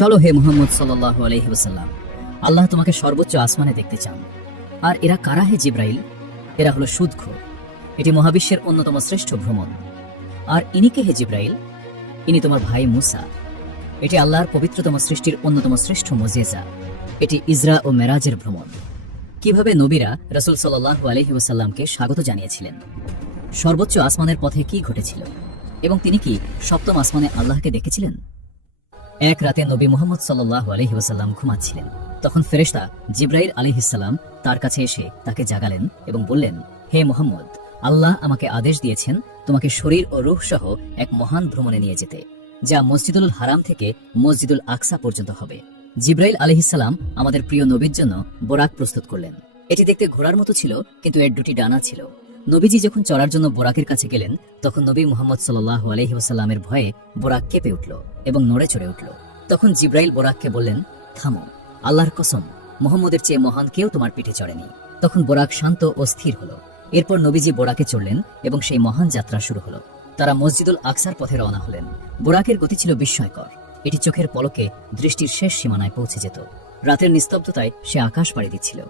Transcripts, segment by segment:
চলো হে মুহাম্মদ সাল্লাল্লাহু আলাইহি ওয়াসাল্লাম, আল্লাহ তোমাকে সর্বোচ্চ আসমানে দেখতে চান। আর এরা কারা হে জিব্রাইল? এরা হলো সুদখোর। এটি মহাবিশ্বের অন্যতম শ্রেষ্ঠ ভ্রমণ। আর ইনি কে হে জিব্রাইল? ইনি তোমার ভাই মুসা। এটি আল্লাহর পবিত্রতম সৃষ্টির অন্যতম শ্রেষ্ঠ মুজিজা। এটি ইজরা ও মেরাজের ভ্রমণ। কিভাবে নবীরা রাসূল সাল্লাল্লাহু আলাইহি ওয়াসাল্লামকে স্বাগত জানিয়েছিলেন, সর্বোচ্চ আসমানের পথে কি ঘটেছিল, এবং তিনি কি সপ্তম আসমানে আল্লাহকে দেখেছিলেন। এক রাতে নবী মুহাম্মদ সাল্লাল্লাহু আলাইহি ওয়াসাল্লাম ঘুমাচ্ছিলেন। তখন ফেরেশতা জিব্রাইল আলাইহিস সালাম তার কাছে এসে তাকে জাগালেন এবং বললেন, হে মুহাম্মদ, আল্লাহ আমাকে আদেশ দিয়েছেন তোমাকে শরীর ও রূহ সহ এক মহান ভ্রমণে নিয়ে যেতে, যা মসজিদুল হারাম থেকে মসজিদুল আকসা পর্যন্ত হবে। জিব্রাইল আলাইহিস সালাম আমাদের প্রিয় নবীর জন্য বোরাক প্রস্তুত করলেন। এটি দেখতে ঘোড়ার মতো ছিল, কিন্তু এর দুটি ডানা ছিল। নবীজি যখন চড়ার জন্য বোরাকের কাছে গেলেন, তখন নবী মুহাম্মদ সাল্লাল্লাহু আলাইহি ওয়াসাল্লামের ভয়ে বোরাক কেঁপে উঠল এবং নড়ে চড়ে উঠল। তখন জিব্রাইল বোরাককে বললেন, থামো, আল্লাহর কসম, মুহাম্মদের চেয়ে মহান কেউ তোমার পিঠে চড়েনি। তখন বোরাক শান্ত ও স্থির হলো। এরপর নবীজি বোরাকে চড়লেন এবং সেই মহান যাত্রা শুরু হলো। তারা মসজিদুল আকসার পথে রওনা হলেন। বোরাকের গতি ছিল বিস্ময়কর। এটি চোখের পলকে দৃষ্টির শেষ সীমানায় পৌঁছে যেত। রাতের নিস্তব্ধতায় সে আকাশ পাড়ি দিচ্ছিল।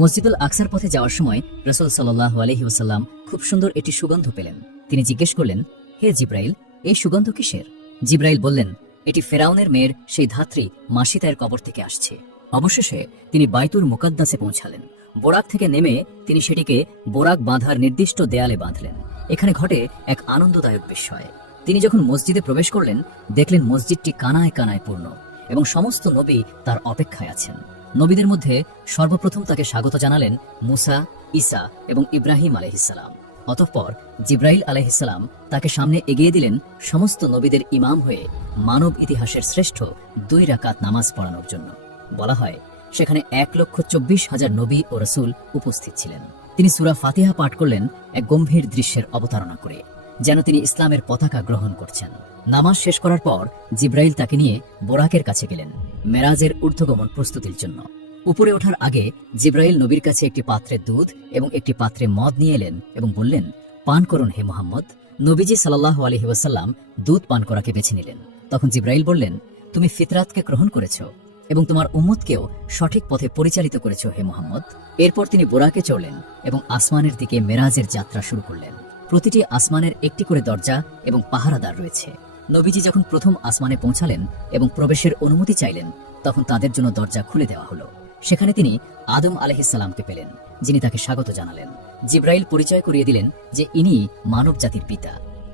মসজিদুল আকসার পথে যাওয়ার সময় রাসূল সাল্লাল্লাহু আলাইহি ওয়াসাল্লাম খুব সুন্দর একটি সুগন্ধ পেলেন। তিনি জিজ্ঞেস করলেন, হে জিব্রাইল, এই সুগন্ধ কিসের? জিব্রাইল বললেন, এটি ফেরাউনের মেয়ের সেই ধাত্রী মাসিতায়ের কবর থেকে আসছে। অবশেষে তিনি বাইতুল মুকাদ্দাসে পৌঁছালেন। বোরাক থেকে নেমে তিনি সেটিকে বোরাক বাঁধার নির্দিষ্ট দেয়ালে বাঁধলেন। এখানে ঘটে এক আনন্দদায়ক বিষয়। তিনি যখন মসজিদে প্রবেশ করলেন, দেখলেন মসজিদটি কানায় কানায় পূর্ণ এবং সমস্ত নবী তার অপেক্ষায় আছেন। নবীদের মধ্যে সর্বপ্রথম তাকে স্বাগত জানালেন মুসা, ঈসা এবং ইব্রাহিম আলাইহিস সালাম। অতঃপর জিব্রাইল আলাইহিস সালাম তাকে সামনে এগিয়ে দিলেন সমস্ত নবীদের ইমাম হয়ে মানব ইতিহাসের শ্রেষ্ঠ 2 রাকাত নামাজ পড়ানোর জন্য। বলা হয় সেখানে 1,24,000 নবী ও রাসূল উপস্থিত ছিলেন। তিনি সূরা ফাতিহা পাঠ করলেন এক গম্ভীর দৃশ্যের অবতারণা করে, যেন তিনি ইসলামের পতাকা গ্রহণ করছেন। নামাজ শেষ করার পর জিব্রাইল তাকে নিয়ে বোরাকের কাছে গেলেন মেরাজের ঊর্ধ্বগমন প্রস্তুতির জন্য। উপরে ওঠার আগে জিব্রাইল নবীর কাছে একটি পাত্রে দুধ এবং একটি পাত্রে মদ নিয়ে এলেন এবং বললেন, পান করুন হে মুহাম্মদ। নবীজি সাল্লাল্লাহু আলাইহি ওয়াসাল্লাম দুধ পান করাকে বেছে নিলেন। তখন জিব্রাইল বললেন, তুমি ফিতরাতকে গ্রহণ করেছো এবং তোমার উম্মতকেও সঠিক পথে পরিচালিত করেছো হে মুহাম্মদ। এরপর তিনি বোরাকে চড়লেন এবং আসমানের দিকে মেরাজের যাত্রা শুরু করলেন। প্রতিটি আসমানের একটি করে দরজা এবং পাহারাদার রয়েছে। নবীজি যখন প্রথম আসমানে পৌঁছালেন এবং প্রবেশের অনুমতি চাইলেন, তখন তাদের জন্য দরজা খুলে দেওয়া হলো। সেখানে তিনি আদম আলাইহিস সালামকে পেলেন, যিনি তাকে স্বাগত জানালেন। জিব্রাইল পরিচয় করিয়ে দিলেন যে ইনি মানব জাতির পিতা।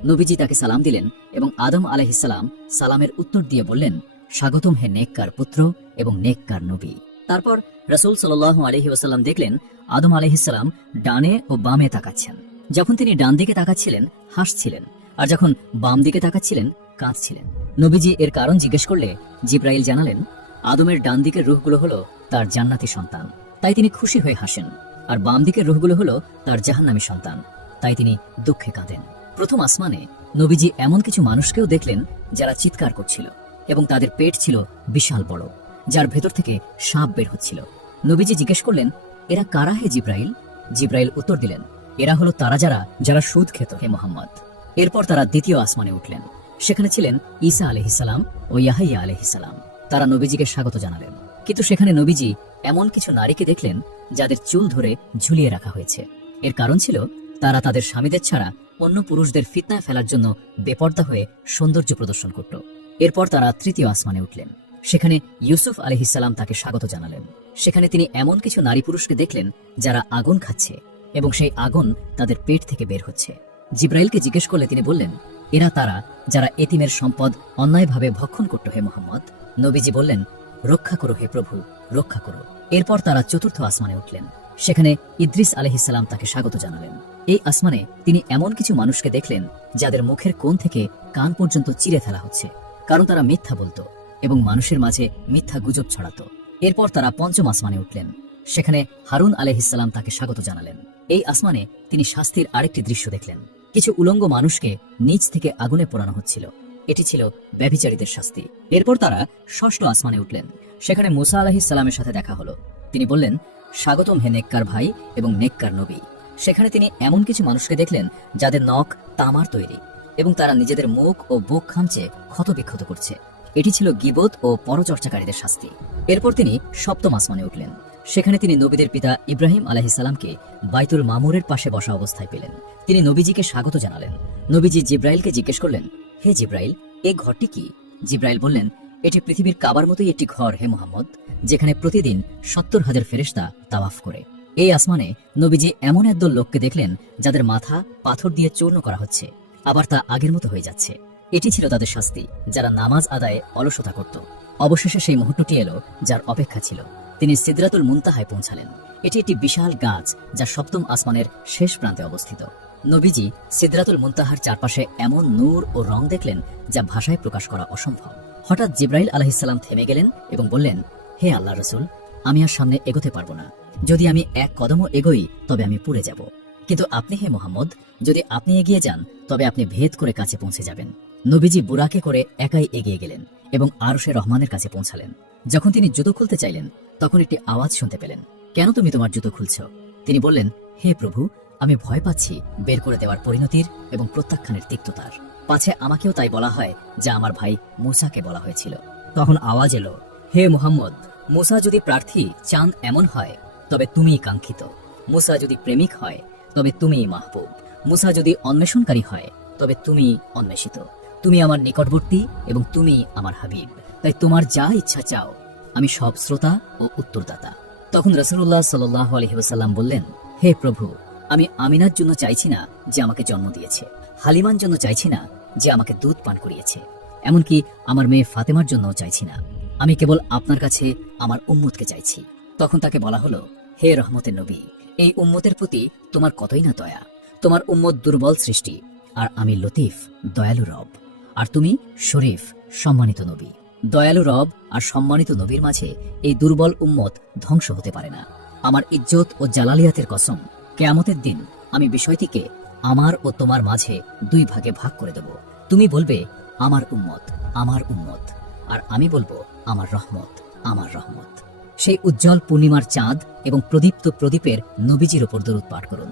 নবীজি তাকে সালাম দিলেন এবং আদম আলাইহিস সালাম সালামের উত্তর দিয়ে বললেন, স্বাগতম হে নেককার পুত্র এবং নেককার নবী। তারপর রাসূল সাল্লাল্লাহু আলাইহি ওয়াসাল্লাম দেখলেন আদম আলাইহিস সালাম ডানে ও বামে তাকাচ্ছেন। যখন তিনি ডান দিকে তাকাচ্ছিলেন হাসছিলেন, আর যখন বাম দিকে তাকাচ্ছিলেন কাঁদছিলেন। নবীজি এর কারণ জিজ্ঞেস করলে জিব্রাইল জানালেন, আদমের ডান দিকের রূহগুলো হলো তার জান্নাতি সন্তান, তাই তিনি খুশি হয়ে হাসেন, আর বাম দিকের রূহগুলো হলো তার জাহান্নামী সন্তান, তাই তিনি দুঃখে কাঁদেন। প্রথম আসমানে নবীজি এমন কিছু মানুষকেও দেখলেন যারা চিৎকার করছিল এবং তাদের পেট ছিল বিশাল বড়, যার ভেতর থেকে সাপ বের হচ্ছিল। নবীজি জিজ্ঞেস করলেন, এরা কারা হে জিব্রাইল? জিব্রাইল উত্তর দিলেন, এরা হলো তারা যারা সুদ খেত হে মুহাম্মদ। এরপর তারা দ্বিতীয় আসমানে উঠলেন। সেখানে ছিলেন ঈসা আলাইহিস সালাম ও ইয়াহইয়া আলাইহিস সালাম। তারা নবীজিকে স্বাগত জানালেন। কিন্তু সেখানে নবীজি এমন কিছু নারীকে দেখলেন যাদের চুল ধরে ঝুলিয়ে রাখা হয়েছে। এর কারণ ছিল তারা তাদের স্বামীদের ছাড়া অন্য পুরুষদের ফিতনায় ফেলার জন্য বেপর্দা হয়ে সৌন্দর্য প্রদর্শন করত। এরপর তারা তৃতীয় আসমানে উঠলেন। সেখানে ইউসুফ আলাইহিস সালাম তাকে স্বাগত জানালেন। সেখানে তিনি এমন কিছু নারী পুরুষকে দেখলেন যারা আগুন খাচ্ছে এবং সেই আগুন তাদের পেট থেকে বের হচ্ছে। জিব্রাইলকে জিজ্ঞেস করলে তিনি বললেন, এরা তারা যারা এতিমের সম্পদ অন্যায়ভাবে ভক্ষণ করত হে মুহাম্মদ। নবীজি বললেন, রক্ষা করো হে প্রভু, রক্ষা করো। এরপর তারা চতুর্থ আসমানে উঠলেন। সেখানে ইদ্রিস আলাইহিস সালাম তাকে স্বাগত জানালেন। এই আসমানে তিনি এমন কিছু মানুষকে দেখলেন যাদের মুখের কোণ থেকে কান পর্যন্ত চিরে ফেলা হচ্ছে, কারণ তারা মিথ্যা বলতো এবং মানুষের মাঝে মিথ্যা গুজব ছড়াতো। এরপর তারা পঞ্চম আসমানে উঠলেন। সেখানে হারুন আলাইহিস সালাম তাকে স্বাগত জানালেন। এই আসমানে তিনি শাস্তির আরেকটি দৃশ্য দেখলেন। কিছু উলঙ্গ মানুষকে নিচ থেকে আগুনে পোড়ানো হচ্ছিল। এটি ছিল ব্যভিচারীদের শাস্তি। এরপর তারা ষষ্ঠ আসমানে উঠলেন। সেখানে মুসা আলাইহিস সালামের সাথে দেখা হলো। তিনি বললেন, স্বাগতম হে নেককার ভাই এবং নেককার নবী। সেখানে তিনি এমন কিছু মানুষকে দেখলেন যাদের নখ তামার তৈরি এবং তারা নিজেদের মুখ ও বুক খামচে ক্ষতবিক্ষত করছে। এটি ছিল গীবত ও পরচর্চাকারীদের শাস্তি। এরপর তিনি সপ্তম আসমানে উঠলেন। সেখানে তিনি নবীদের পিতা ইব্রাহিম আলাইহিসসালামকে বাইতুল মামুরের পাশে বসা অবস্থায় পেলেন। তিনি নবীজিকে স্বাগত জানালেন। নবীজি জিব্রাইলকে জিজ্ঞেস করলেন, হে জিব্রাইল, এই ঘরটি কি? জিব্রাইল বললেন, এটি পৃথিবীর কাবার মতোই একটি ঘর হে মুহাম্মদ, যেখানে প্রতিদিন 70,000 ফেরেশতা তাওয়াফ করে। এই আসমানে নবীজি এমন একদল লোককে দেখলেন যাদের মাথা পাথর দিয়ে চূর্ণ করা হচ্ছে, আবার তা আগের মতো হয়ে যাচ্ছে। এটি ছিল তাদের শাস্তি, যারা নামাজ আদায়ে অলসতা করত। অবশেষে সেই মুহূর্তটি এলো যার অপেক্ষা ছিল। তিনি সিদরাতুল মুনতাহায় পৌঁছালেন। এটি একটি বিশাল গাছ যা সপ্তম আসমানের শেষ প্রান্তে অবস্থিত। নবীজি সিদরাতুল মুনতাহার চারপাশে এমন নূর ও রং দেখলেন যা ভাষায় প্রকাশ করা অসম্ভব। হঠাৎ জিব্রাইল আলাইহিসসালাম থেমে গেলেন এবং বললেন, হে আল্লাহ রসুল, আমি আর সামনে এগোতে পারবো না। যদি আমি এক কদমও এগোই তবে আমি পুড়ে যাব। কিন্তু আপনি হে মুহাম্মদ, যদি আপনি এগিয়ে যান তবে আপনি ভেদ করে কাছে পৌঁছে যাবেন। নবীজি বুরাকে করে একাই এগিয়ে গেলেন এবং আরশে রহমানের কাছে পৌঁছালেন। যখন তিনি জুতো খুলতে চাইলেন তখন একটি আওয়াজ শুনতে পেলেন, কেন তুমি তোমার জুতো খুলছ? তিনি বললেন, হে প্রভু, আমি ভয় পাচ্ছি বের করে দেওয়ার পরিণতির এবং প্রত্যাখ্যানের তিক্ততার। পাছে আমাকেও তাই বলা হয় যা আমার ভাই মূসাকে বলা হয়েছিল। তখন আওয়াজ এলো, হে মুহাম্মদ, মূসা যদি প্রার্থী চাঁদ এমন হয় তবে তুমিই কাঙ্ক্ষিত। মূসা যদি প্রেমিক হয় তবে তুমিই মাহবুব। মূসা যদি অন্বেষণকারী হয় তবে তুমিই অন্বেষিত। তুমি আমার নিকটবর্তী এবং তুমি আমার হাবিব। তাই তোমার যা ইচ্ছা চাও, আমি সব শ্রোতা ও উত্তরদাতা। তখন রাসূলুল্লাহ সাল্লাল্লাহু আলাইহি ওয়াসাল্লাম বললেন, হে প্রভু, আমি আমিনার জন্য চাইছি না যে আমাকে জন্ম দিয়েছে, হালিমার জন্য চাইছি না যে আমাকে দুধ পান করিয়েছে, এমনকি আমার মেয়ে ফাতেমার জন্যও চাইছি না। আমি কেবল আপনার কাছে আমার উম্মতকে চাইছি। তখন তাকে বলা হলো, হে রহমতের নবী, এই উম্মতের প্রতি তোমার কতই না দয়া। তোমার উম্মত দুর্বল সৃষ্টি, আর আমি লতিফ, দয়ালু রব। আর তুমি শরীফ, সম্মানিত নবী। দয়ালু রব আর সম্মানিত নবীর মাঝে এই দুর্বল উম্মত ধ্বংস হতে পারে না। আমার ইজ্জত ও জালালিয়াতের কসম, কিয়ামতের দিন আমি বিষয়টিকে আমার ও তোমার মাঝে দুই ভাগে ভাগ করে দেব। তুমি বলবে আমার উম্মত, আমার উম্মত, আর আমি বলবো আমার রহমত, আমার রহমত। সেই উজ্জ্বল পূর্ণিমার চাঁদ এবং প্রদীপ্ত প্রদীপের নবীজির উপর দরুদ পাঠ করুন।